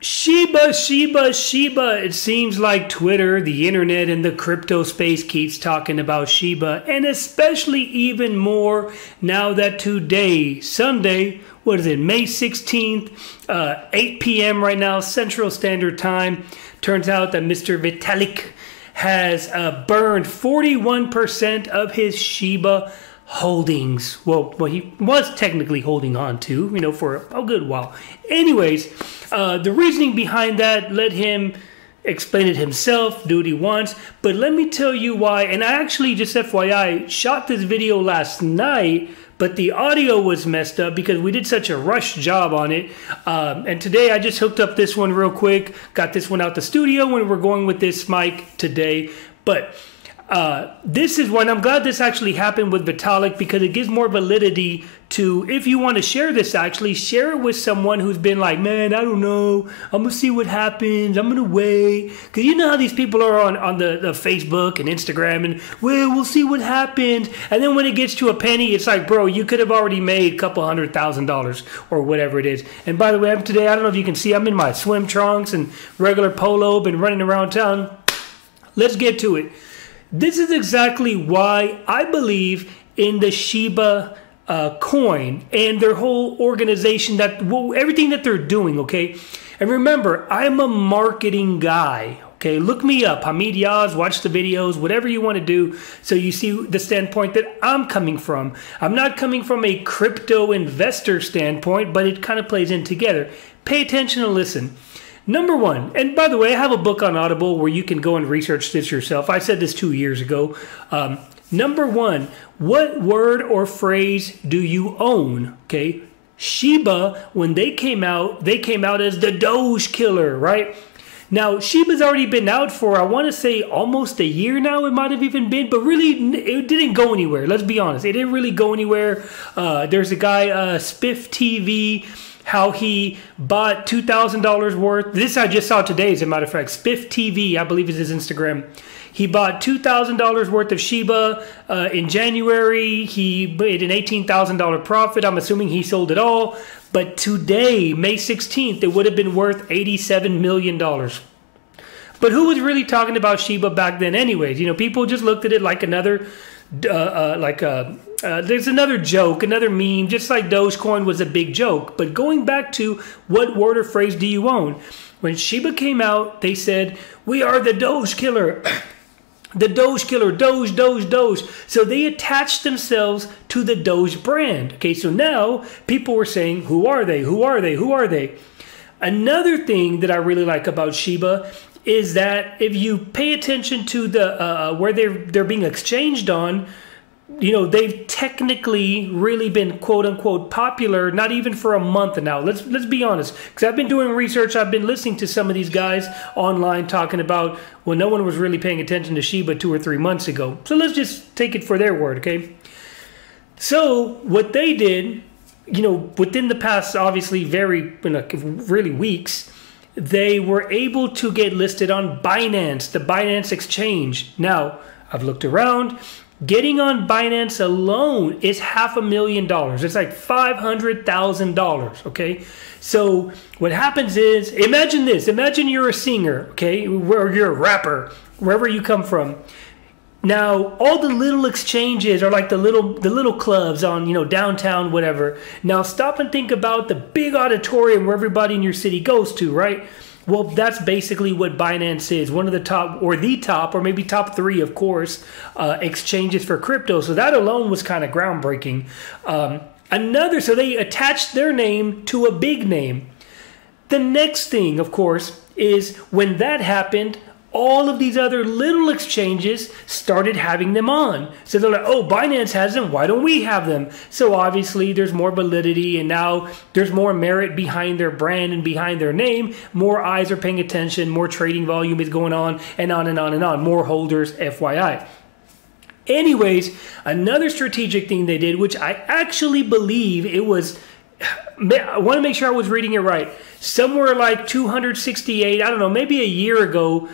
Shiba. It seems like Twitter, the internet, and the crypto space keeps talking about Shiba, and especially even more now that today, Sunday, what is it, May 16th, 8 p.m. right now, Central Standard Time. Turns out that Mr. Vitalik has burned 41% of his Shiba holdings. Well, he was technically holding on to, for a good while. Anyways, the reasoning behind that, let him explain it himself, do what he wants. But let me tell you why. And I actually, just FYI, shot this video last night, but the audio was messed up because we did such a rush job on it. And today I just hooked up this one real quick, got this one out the studio, and we're going with this mic today. But this is one, I'm glad this actually happened with Vitalik because it gives more validity to, if you want to share this, actually share it with someone who's been like, man, I don't know, I'm going to see what happens, I'm going to wait. Because you know how these people are on the Facebook and Instagram and, well, we'll see what happens. And then when it gets to a penny, it's like, bro, you could have already made a couple $100,000 or whatever it is. And by the way, today, I don't know if you can see, I'm in my swim trunks and regular polo, been running around town. Let's get to it. This is exactly why I believe in the Shiba coin and their whole organization, that everything that they're doing, okay? And remember, I'm a marketing guy, okay? Look me up, Hamid Yaz, watch the videos, whatever you want to do, so you see the standpoint that I'm coming from. I'm not coming from a crypto investor standpoint, but it kind of plays in together. Pay attention and listen. Number one, and by the way, I have a book on Audible where you can go and research this yourself. I said this 2 years ago. Number one, what word or phrase do you own? Okay, Shiba, when they came out as the Doge killer, right? Now, Shiba's already been out for, I want to say, almost a year now, it might have even been, but really, it didn't go anywhere. Let's be honest. It didn't really go anywhere. There's a guy, Spiff TV, how he bought $2,000 worth. This I just saw today, as a matter of fact. Spiff TV, I believe is his Instagram. He bought $2,000 worth of Shiba in January. He made an $18,000 profit. I'm assuming he sold it all. But today, May 16th, it would have been worth $87 million. But who was really talking about Shiba back then anyways? People just looked at it like another, there's another joke, another meme, just like Dogecoin was a big joke. But going back to what word or phrase do you own? When Shiba came out, they said, we are the Doge killer. The Doge killer, Doge, Doge, Doge. So they attached themselves to the Doge brand. Okay, so now people were saying, who are they? Who are they? Who are they? Another thing that I really like about Shiba is that if you pay attention to the where they're being exchanged on, they've technically really been quote unquote popular, not even for a month now. Let's be honest, because I've been doing research. I've been listening to some of these guys online talking about, well, no one was really paying attention to Shiba 2 or 3 months ago. So let's just take it for their word, okay? So what they did, within the past, obviously really weeks, they were able to get listed on Binance, the Binance exchange. Now, I've looked around. Getting on Binance alone is $500,000. It's like $500,000, okay? So what happens is, imagine this. Imagine you're a singer, okay? Or you're a rapper, wherever you come from. Now, all the little exchanges are like the little clubs on, downtown, whatever. Now, stop and think about the big auditorium where everybody in your city goes to, right? Well, that's basically what Binance is. One of the top, or the top, or maybe top 3, of course, exchanges for crypto. So that alone was kind of groundbreaking. So they attached their name to a big name. The next thing, of course, is when that happened, all of these other little exchanges started having them on. So they're like, oh, Binance has them, why don't we have them? So obviously there's more validity, and now there's more merit behind their brand and behind their name. More eyes are paying attention, more trading volume is going on, and on and on and on. More holders, FYI. Anyways, another strategic thing they did, which I actually believe it was, I want to make sure I was reading it right. Somewhere like 268, I don't know, maybe a year ago,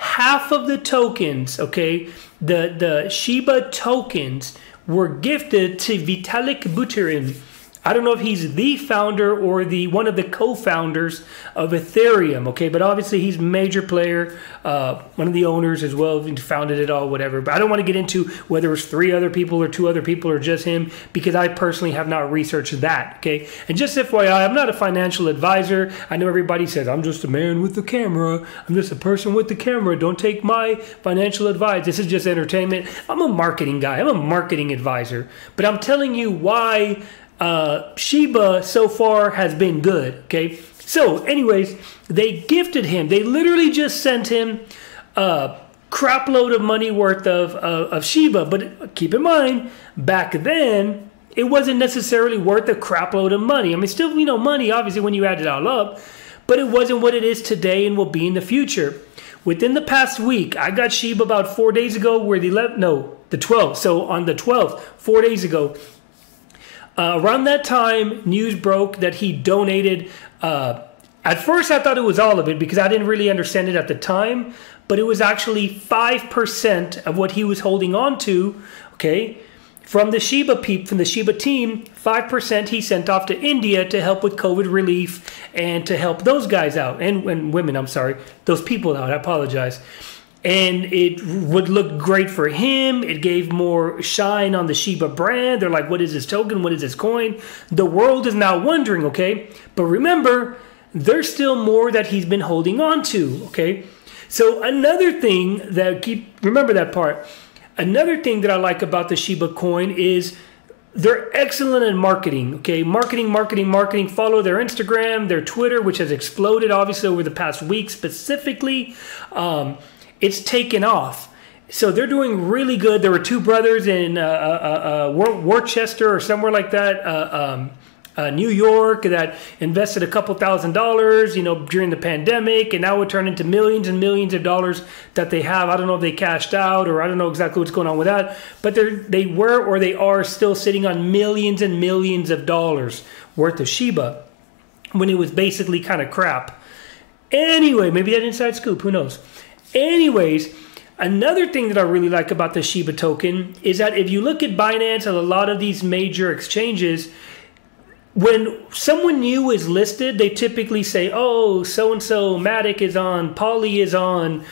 half of the tokens, okay, the Shiba tokens were gifted to Vitalik Buterin. I don't know if he's the founder or one of the co-founders of Ethereum, okay? But obviously he's a major player, one of the owners as well, founded it all, whatever. But I don't want to get into whether it's 3 other people or 2 other people or just him, because I personally have not researched that, okay? And just FYI, I'm not a financial advisor. I know everybody says, I'm just a man with the camera. I'm just a person with the camera. Don't take my financial advice. This is just entertainment. I'm a marketing guy. I'm a marketing advisor. But I'm telling you why Shiba so far has been good, okay? So anyways, they gifted him. They literally just sent him a crap load of money worth of Shiba. But keep in mind, back then, it wasn't necessarily worth a crap load of money. I mean, still, you know, money, obviously, when you add it all up, but it wasn't what it is today and will be in the future. Within the past week, I got Shiba about 4 days ago, where the 12th. So on the 12th, 4 days ago, around that time, news broke that he donated. At first, I thought it was all of it because I didn't really understand it at the time. But it was actually 5% of what he was holding on to, okay, from the Shiba team. 5% he sent off to India to help with COVID relief and to help those guys out. And women, I'm sorry, those people out, I apologize. And it would look great for him. It gave more shine on the Shiba brand. They're like, what is this token? What is this coin? The world is now wondering, okay? But remember, there's still more that he's been holding on to, okay? So another thing remember that part. Another thing that I like about the Shiba coin is they're excellent in marketing, okay? Marketing. Follow their Instagram, their Twitter, which has exploded, obviously, over the past week specifically. It's taken off. So they're doing really good. There were 2 brothers in Worcester or somewhere like that, New York, that invested a couple $1,000s, you know, during the pandemic, and now it turned into millions and millions of dollars that they have. I don't know if they cashed out, or I don't know exactly what's going on with that, but they are still sitting on millions and millions of dollars worth of Shiba when it was basically kind of crap. Anyway, maybe that inside scoop, who knows? Anyways, another thing that I really like about the Shiba token is that if you look at Binance and a lot of these major exchanges, when someone new is listed, they typically say, oh, so-and-so, Matic is on, Poly is on,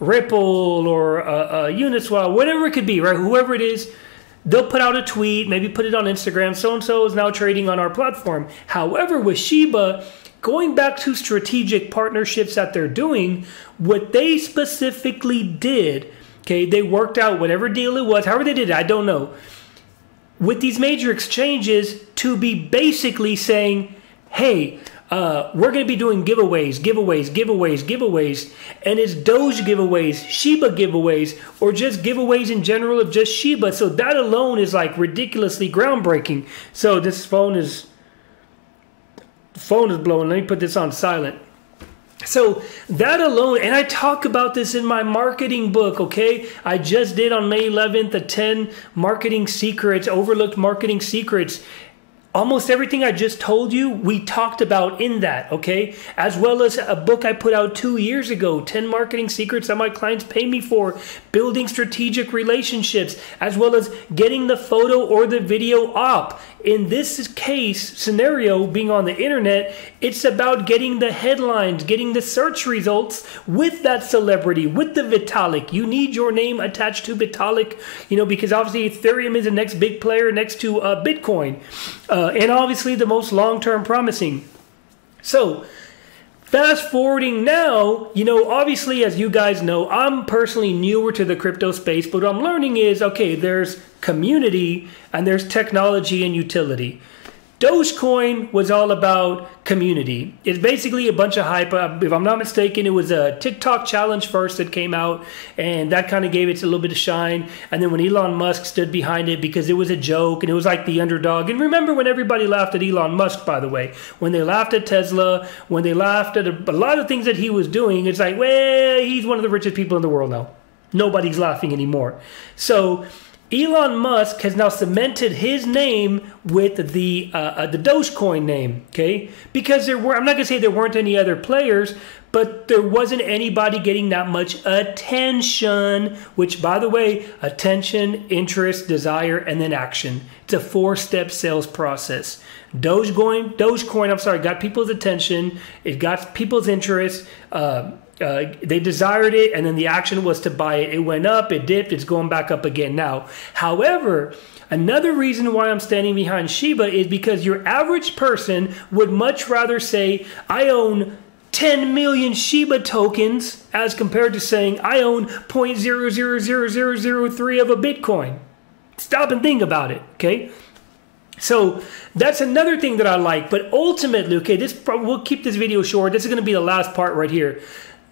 Ripple or Uniswap, whatever it could be, right? Whoever it is, they'll put out a tweet, maybe put it on Instagram, so-and-so is now trading on our platform. However, with Shiba, going back to strategic partnerships that they're doing, what they specifically did, okay, they worked out whatever deal it was, however they did it, I don't know, with these major exchanges to be basically saying, hey, we're going to be doing giveaways, and it's Doge giveaways, Shiba giveaways, or just giveaways in general of just Shiba. So that alone is like ridiculously groundbreaking. So this phone is blowing. Let me put this on silent. So that alone, and I talk about this in my marketing book, okay? I just did on May 11th the 10 marketing secrets, overlooked marketing secrets. Almost everything I just told you, we talked about in that, okay? As well as a book I put out 2 years ago, 10 marketing secrets that my clients pay me for, building strategic relationships, as well as getting the photo or the video up. In this case, scenario, being on the internet, it's about getting the headlines, getting the search results with that celebrity, with the Vitalik. You need your name attached to Vitalik, you know, because obviously Ethereum is the next big player next to Bitcoin. And obviously the most long-term promising. So fast forwarding now, you know, obviously, as you guys know, I'm personally newer to the crypto space, but what I'm learning is, okay, there's community and there's technology and utility. Dogecoin was all about community. It's basically a bunch of hype. If I'm not mistaken, it was a TikTok challenge first that came out, and that kind of gave it a little bit of shine. And then when Elon Musk stood behind it because it was a joke and it was like the underdog. And remember when everybody laughed at Elon Musk, by the way, when they laughed at Tesla, when they laughed at a lot of things that he was doing, it's like, well, he's one of the richest people in the world now. Nobody's laughing anymore. So Elon Musk has now cemented his name with the Dogecoin name, okay? Because there were, I'm not gonna say there weren't any other players, but there wasn't anybody getting that much attention, which, by the way, attention, interest, desire, and then action. It's a 4-step sales process. Dogecoin, I'm sorry, got people's attention. It got people's interest. They desired it, and then the action was to buy it. It went up, it dipped, it's going back up again now. However, another reason why I'm standing behind Shiba is because your average person would much rather say, I own 10 million Shiba tokens as compared to saying I own 0.000003 of a Bitcoin. Stop and think about it, okay? So that's another thing that I like. But ultimately, okay, we'll keep this video short. This is going to be the last part right here.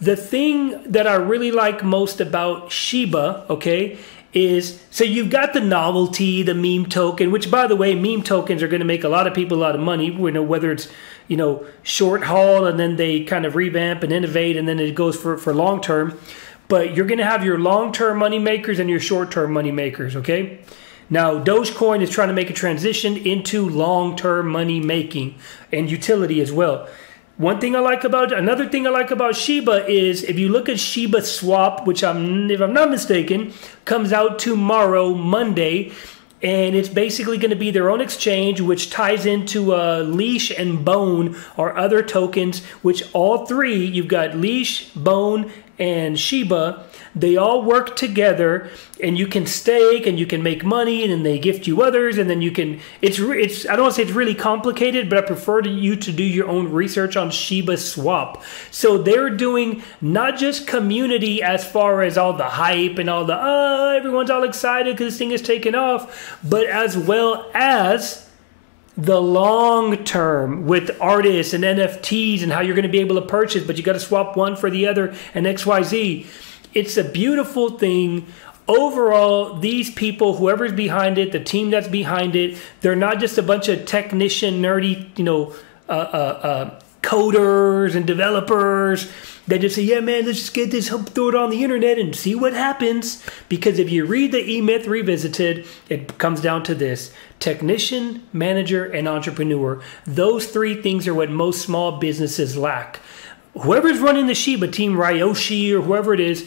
The thing that I really like most about Shiba, okay, is, so you've got the novelty, the meme token, which, by the way, meme tokens are going to make a lot of people a lot of money, whether it's, short haul and then they kind of revamp and innovate and then it goes for long term. But you're going to have your long-term money makers and your short-term money makers, okay? Now, Dogecoin is trying to make a transition into long-term money making and utility as well. Another thing I like about Shiba is, if you look at Shiba Swap, which if I'm not mistaken, comes out tomorrow, Monday, and it's basically going to be their own exchange, which ties into Leash and Bone, or other tokens, which all three, you've got Leash, Bone, and Shiba. They all work together, and you can stake and you can make money, and then they gift you others, and then you can, I don't want to say it's really complicated, but I prefer you to do your own research on Shiba Swap. So they're doing not just community as far as all the hype and all the, everyone's all excited because this thing is taking off, but as well as the long term with artists and NFTs and how you're going to be able to purchase, but you got to swap one for the other and XYZ. It's a beautiful thing. Overall, these people, whoever's behind it, the team that's behind it, they're not just a bunch of technician, nerdy, coders and developers. They just say, yeah, man, let's just get this, throw it on the internet and see what happens. Because if you read the E-Myth Revisited, it comes down to this: technician, manager, and entrepreneur. Those three things are what most small businesses lack. Whoever's running the Shiba team, Ryoshi or whoever it is,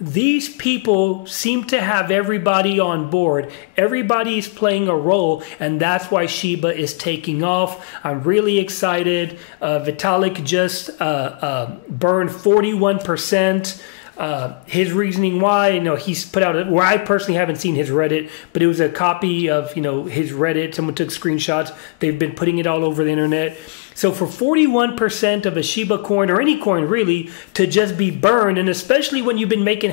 these people seem to have everybody on board. Everybody's playing a role, and that's why Shiba is taking off. I'm really excited. Vitalik just burned 41%. His reasoning why, he's put out, where I personally haven't seen his Reddit, but it was a copy of, his Reddit. Someone took screenshots. They've been putting it all over the internet. So for 41% of a Shiba coin, or any coin really, to just be burned, and especially when you've been making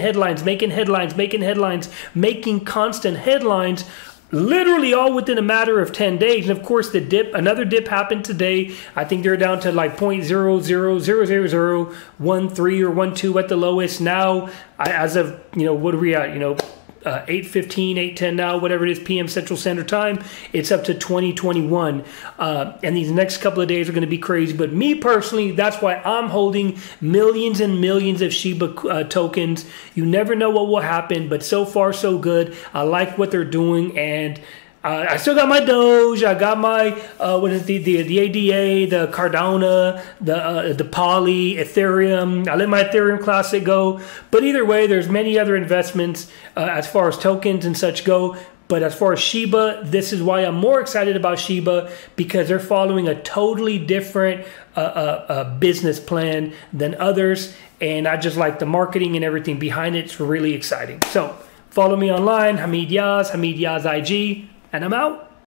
constant headlines, literally all within a matter of 10 days. And of course, another dip happened today. I think they're down to like 0.000013 or 12 at the lowest now. As of, what are we at? 8:15, 8:10 now, whatever it is, PM Central Standard Time, it's up to 2021. And these next couple of days are going to be crazy. But me personally, that's why I'm holding millions and millions of Shiba tokens. You never know what will happen, but so far so good. I like what they're doing, and I still got my Doge. I got my the ADA, the Cardano, the Poly, Ethereum. I let my Ethereum Classic go. But either way, there's many other investments as far as tokens and such go. But as far as Shiba, this is why I'm more excited about Shiba, because they're following a totally different business plan than others. And I just like the marketing and everything behind it. It's really exciting. So follow me online, Hamid Yaz, Hamid Yaz IG. And I'm out.